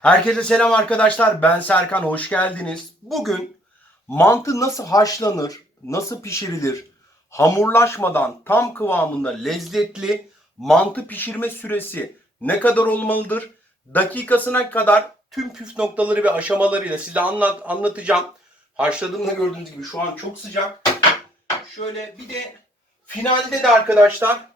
Herkese selam arkadaşlar. Ben Serkan. Hoş geldiniz. Bugün mantı nasıl haşlanır, nasıl pişirilir, hamurlaşmadan tam kıvamında lezzetli mantı pişirme süresi ne kadar olmalıdır? Dakikasına kadar tüm püf noktaları ve aşamalarıyla size anlatacağım. Haşladığımda gördüğünüz gibi şu an çok sıcak. Şöyle bir de finalde de arkadaşlar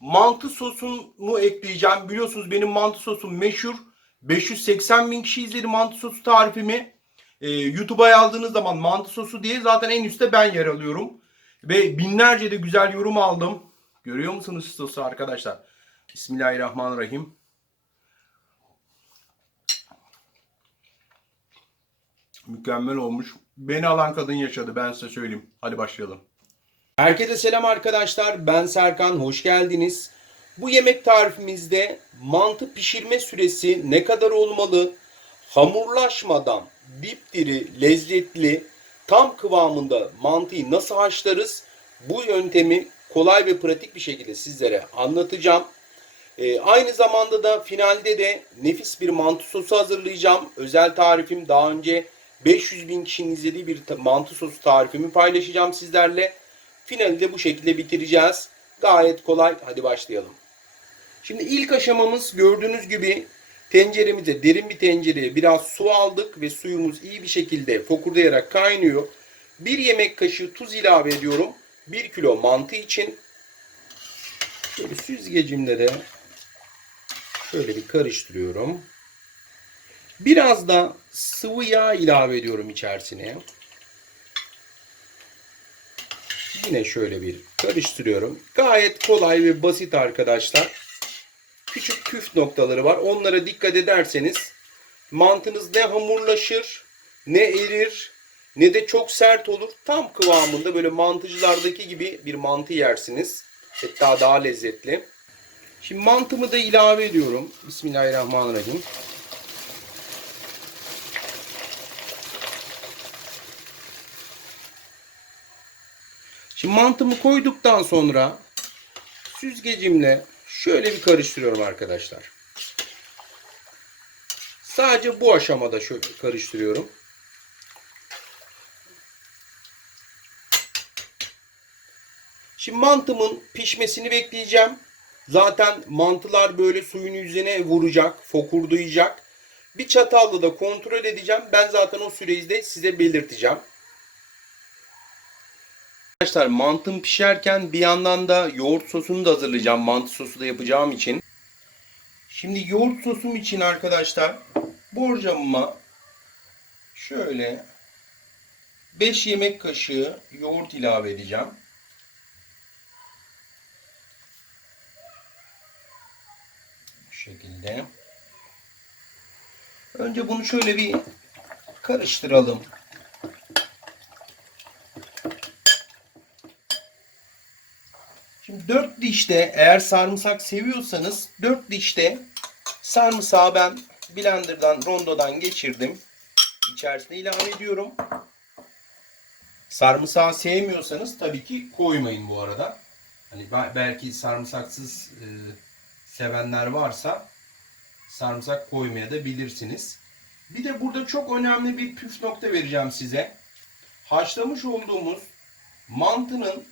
mantı sosumu ekleyeceğim. Biliyorsunuz benim mantı sosum meşhur. 580 bin kişi izledi mantı sosu tarifimi. YouTube'a yazdığınız zaman mantı sosu diye zaten en üstte ben yer alıyorum. Ve binlerce de güzel yorum aldım. Görüyor musunuz sosu arkadaşlar? Bismillahirrahmanirrahim. Mükemmel olmuş. Beni alan kadın yaşadı, ben size söyleyeyim. Hadi başlayalım. Herkese selam arkadaşlar. Ben Serkan. Hoş geldiniz. Bu yemek tarifimizde mantı pişirme süresi ne kadar olmalı? Hamurlaşmadan dipdiri, lezzetli, tam kıvamında mantıyı nasıl haşlarız? Bu yöntemi kolay ve pratik bir şekilde sizlere anlatacağım. Aynı zamanda da finalde de nefis bir mantı sosu hazırlayacağım. Özel tarifim, daha önce 500 bin kişinin izlediği bir mantı sosu tarifimi paylaşacağım sizlerle. Finali de bu şekilde bitireceğiz. Gayet kolay. Hadi başlayalım. Şimdi ilk aşamamız, gördüğünüz gibi tenceremize, derin bir tencereye biraz su aldık ve suyumuz iyi bir şekilde fokurdayarak kaynıyor. 1 yemek kaşığı tuz ilave ediyorum. 1 kilo mantı için. Şöyle süzgecimle de şöyle bir karıştırıyorum. Biraz da sıvı yağ ilave ediyorum içerisine. Yine şöyle bir karıştırıyorum. Gayet kolay ve basit arkadaşlar. Küçük püf noktaları var. Onlara dikkat ederseniz mantınız ne hamurlaşır, ne erir, ne de çok sert olur. Tam kıvamında böyle mantıcılardaki gibi bir mantı yersiniz. Hatta daha lezzetli. Şimdi mantımı da ilave ediyorum. Bismillahirrahmanirrahim. Şimdi mantımı koyduktan sonra süzgecimle şöyle bir karıştırıyorum arkadaşlar. Sadece bu aşamada şöyle karıştırıyorum. Şimdi mantımın pişmesini bekleyeceğim. Zaten mantılar böyle suyun yüzüne vuracak, fokurdayacak. Bir çatalla da kontrol edeceğim. Ben zaten o süreyi de size belirteceğim. Arkadaşlar mantım pişerken bir yandan da yoğurt sosunu da hazırlayacağım. Mantı sosu da yapacağım için. Şimdi yoğurt sosum için arkadaşlar borcamıma şöyle 5 yemek kaşığı yoğurt ilave edeceğim. Bu şekilde. Önce bunu şöyle bir karıştıralım. Şimdi 4 dişte, eğer sarımsak seviyorsanız 4 dişte sarımsağı ben blenderdan, rondodan geçirdim. İçerisine ilave ediyorum. Sarımsağı sevmiyorsanız tabii ki koymayın bu arada. Hani belki sarımsaksız sevenler varsa sarımsak koymaya da bilirsiniz. Bir de burada çok önemli bir püf nokta vereceğim size. Haşlamış olduğumuz mantının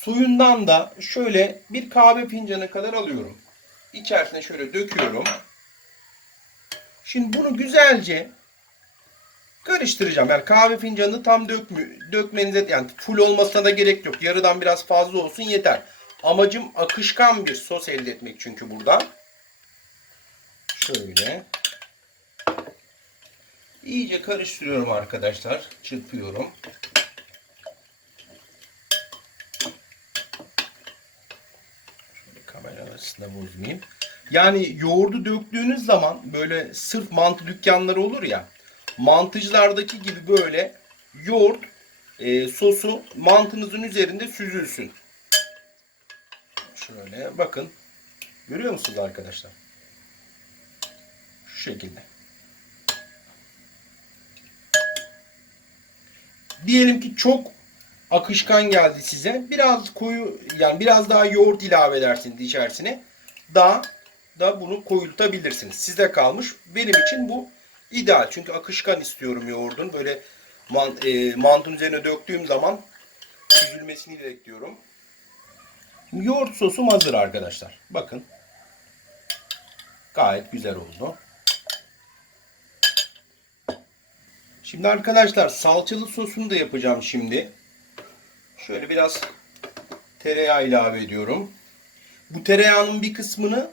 suyundan da şöyle bir kahve fincanı kadar alıyorum. İçerisine şöyle döküyorum. Şimdi bunu güzelce karıştıracağım. Yani kahve fincanını tam dökmenize, yani full olmasına da gerek yok. Yarıdan biraz fazla olsun yeter. Amacım akışkan bir sos elde etmek çünkü burada. Şöyle. İyice karıştırıyorum arkadaşlar. Çırpıyorum. Şöyle kamera arasında bozmayayım. Yani yoğurdu döktüğünüz zaman böyle sırf mantı dükkanları olur ya. Mantıcılardaki gibi böyle yoğurt sosu mantınızın üzerinde süzülsün. Şöyle bakın. Görüyor musunuz arkadaşlar? Şu şekilde. Diyelim ki çok akışkan geldi size. Biraz koyu, yani biraz daha yoğurt ilave edersiniz içerisine. Daha da bunu koyultabilirsiniz. Size kalmış. Benim için bu ideal. Çünkü akışkan istiyorum yoğurdun. Böyle mantının üzerine döktüğüm zaman süzülmesini bekliyorum. Yoğurt sosum hazır arkadaşlar. Bakın. Gayet güzel oldu. Şimdi arkadaşlar salçalı sosunu da yapacağım şimdi. Şöyle biraz tereyağı ilave ediyorum. Bu tereyağının bir kısmını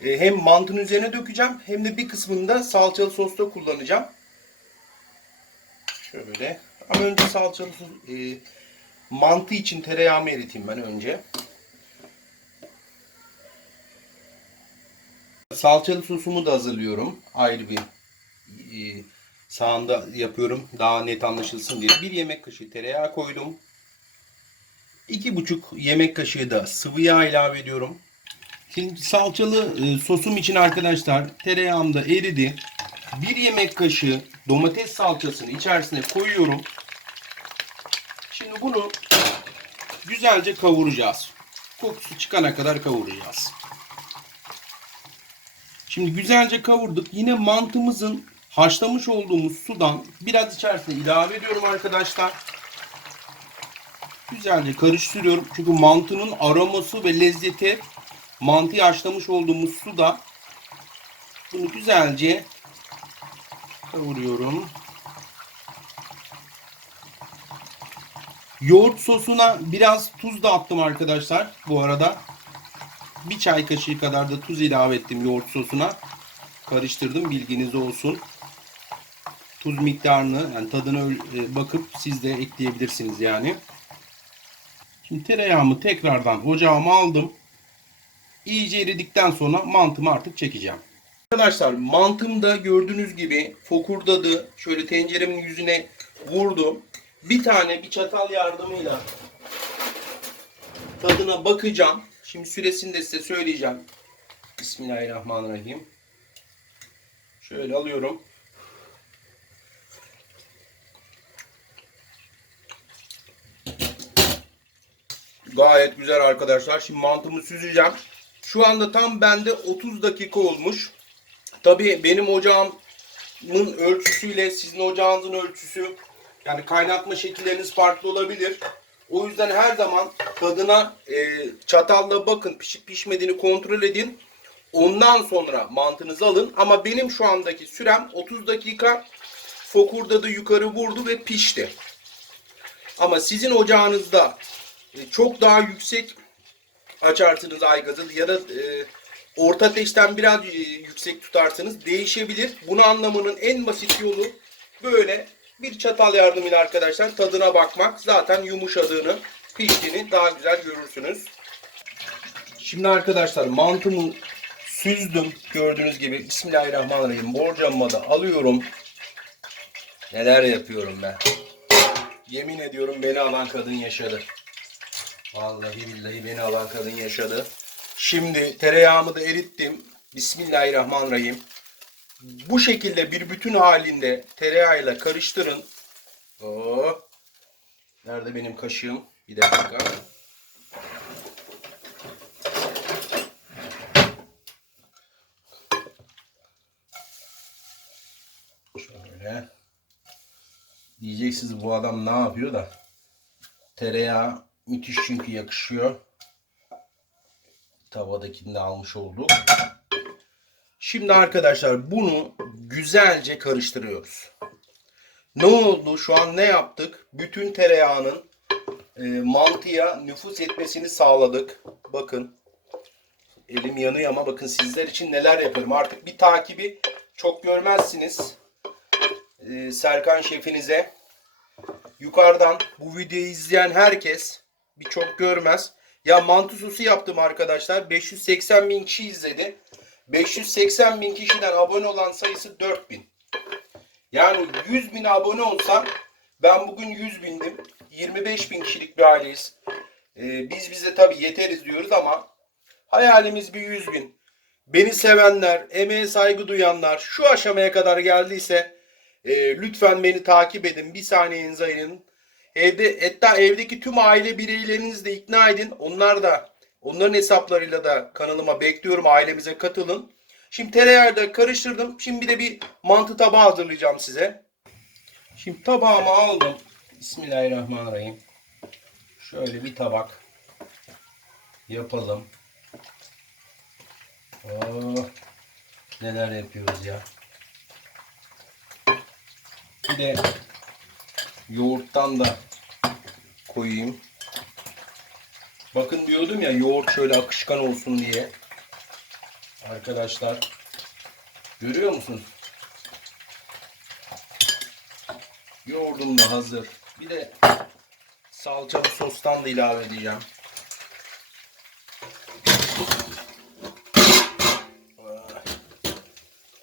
hem mantının üzerine dökeceğim hem de bir kısmını da salçalı sosta kullanacağım. Şöyle. Ama önce salçalı sos, mantı için tereyağımı eriteyim ben önce. Salçalı sosumu da hazırlıyorum. Ayrı bir sahanda yapıyorum. Daha net anlaşılsın diye. 1 yemek kaşığı tereyağı koydum. 2,5 yemek kaşığı da sıvı yağ ilave ediyorum. Şimdi salçalı sosum için arkadaşlar tereyağım da eridi. 1 yemek kaşığı domates salçasını içerisine koyuyorum. Şimdi bunu güzelce kavuracağız. Kokusu çıkana kadar kavuracağız. Şimdi güzelce kavurduk. Yine mantımızın haşlamış olduğumuz sudan biraz içerisine ilave ediyorum arkadaşlar. Güzelce karıştırıyorum. Çünkü mantının aroması ve lezzeti mantıyı haşlamış olduğumuz suda. Bunu güzelce kavuruyorum. Yoğurt sosuna biraz tuz da attım arkadaşlar. Bu arada 1 çay kaşığı kadar da tuz ilave ettim yoğurt sosuna. Karıştırdım, bilginiz olsun. Tuz miktarını, yani tadına bakıp siz de ekleyebilirsiniz yani. Şimdi tereyağımı tekrardan ocağıma aldım. İyice eridikten sonra mantımı artık çekeceğim. Arkadaşlar mantım da gördüğünüz gibi fokurdadı. Şöyle tenceremin yüzüne vurdum. Bir çatal yardımıyla tadına bakacağım. Şimdi süresini de size söyleyeceğim. Bismillahirrahmanirrahim. Şöyle alıyorum. Gayet güzel arkadaşlar. Şimdi mantımı süzeceğim. Şu anda tam bende 30 dakika olmuş. Tabii benim ocağımın ölçüsüyle sizin ocağınızın ölçüsü, yani kaynatma şekilleriniz farklı olabilir. O yüzden her zaman tadına çatalla bakın, pişip pişmediğini kontrol edin. Ondan sonra mantınızı alın. Ama benim şu andaki sürem 30 dakika. Fokurdadı, yukarı vurdu ve pişti. Ama sizin ocağınızda çok daha yüksek açarsınız aygazı ya da orta ateşten biraz yüksek tutarsanız değişebilir. Bunu anlamanın en basit yolu böyle bir çatal yardımıyla arkadaşlar tadına bakmak. Zaten yumuşadığını, piştiğini daha güzel görürsünüz. Şimdi arkadaşlar mantımı süzdüm. Gördüğünüz gibi Bismillahirrahmanirrahim. Borcamıma da alıyorum. Neler yapıyorum ben. Yemin ediyorum beni alan kadın yaşadı. Vallahi billahi beni alan kadın yaşadı. Şimdi tereyağımı da erittim. Bismillahirrahmanirrahim. Bu şekilde bir bütün halinde tereyağıyla karıştırın. Oo. Nerede benim kaşığım? Bir dakika. Şöyle. Diyeceksiniz bu adam ne yapıyor da. Tereyağı müthiş çünkü yakışıyor. Tavadakini de almış olduk. Şimdi arkadaşlar bunu güzelce karıştırıyoruz. Ne oldu? Şu an ne yaptık? Bütün tereyağının mantıya nüfuz etmesini sağladık. Bakın. Elim yanıyor ama bakın sizler için neler yapıyorum. Artık bir takibi çok görmezsiniz. Serkan şefinize. Yukarıdan bu videoyu izleyen herkes birçok görmez. Ya mantı sosu yaptım arkadaşlar. 580 bin kişi izledi. 580 bin kişiden abone olan sayısı 4000. Yani 100 bin abone olsam ben bugün 100 bindim. 25 bin kişilik bir aileyiz. Biz bize tabii yeteriz diyoruz ama hayalimiz bir 100 bin. Beni sevenler, emeğe saygı duyanlar şu aşamaya kadar geldiyse lütfen beni takip edin. Bir saniyenizi ayırın. Hatta evdeki tüm aile bireylerinizi de ikna edin. Onlar da Onların hesaplarıyla da kanalıma bekliyorum. Ailemize katılın. Şimdi tereyağı da karıştırdım. Şimdi bir de bir mantı tabağı hazırlayacağım size. Şimdi tabağımı aldım. Bismillahirrahmanirrahim. Şöyle bir tabak yapalım. Oh, neler yapıyoruz ya. Bir de yoğurttan da koyayım. Bakın diyordum ya, yoğurt şöyle akışkan olsun diye. Arkadaşlar görüyor musun? Yoğurdum da hazır. Bir de salçalı sostan da ilave edeceğim.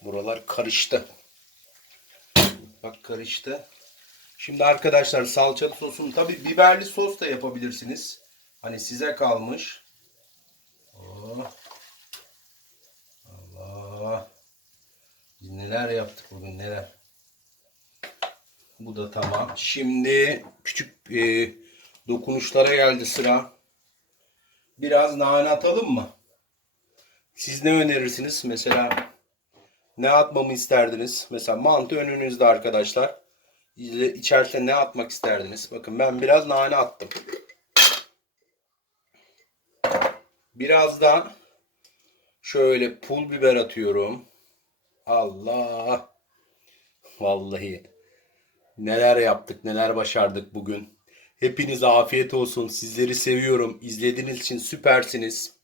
Buralar karıştı. Bak karıştı. Şimdi arkadaşlar salçalı sosunu, tabi biberli sos da yapabilirsiniz. Hani size kalmış. Oh. Allah. Biz neler yaptık bugün, neler. Bu da tamam. Şimdi küçük dokunuşlara geldi sıra. Biraz nane atalım mı? Siz ne önerirsiniz? Mesela ne atmamı isterdiniz? Mesela mantı önünüzde arkadaşlar. İçerisine ne atmak isterdiniz? Bakın ben biraz nane attım. Biraz da şöyle pul biber atıyorum. Allah. Vallahi neler yaptık, neler başardık bugün. Hepinize afiyet olsun. Sizleri seviyorum. İzlediğiniz için süpersiniz.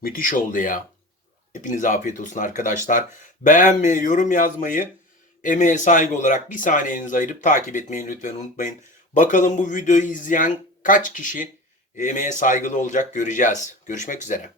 Müthiş oldu ya. Hepinize afiyet olsun arkadaşlar. Beğenmeyi, yorum yazmayı, emeğe saygı olarak bir saniyenizi ayırıp takip etmeyi lütfen unutmayın. Bakalım bu videoyu izleyen kaç kişi emeğe saygılı olacak, göreceğiz. Görüşmek üzere.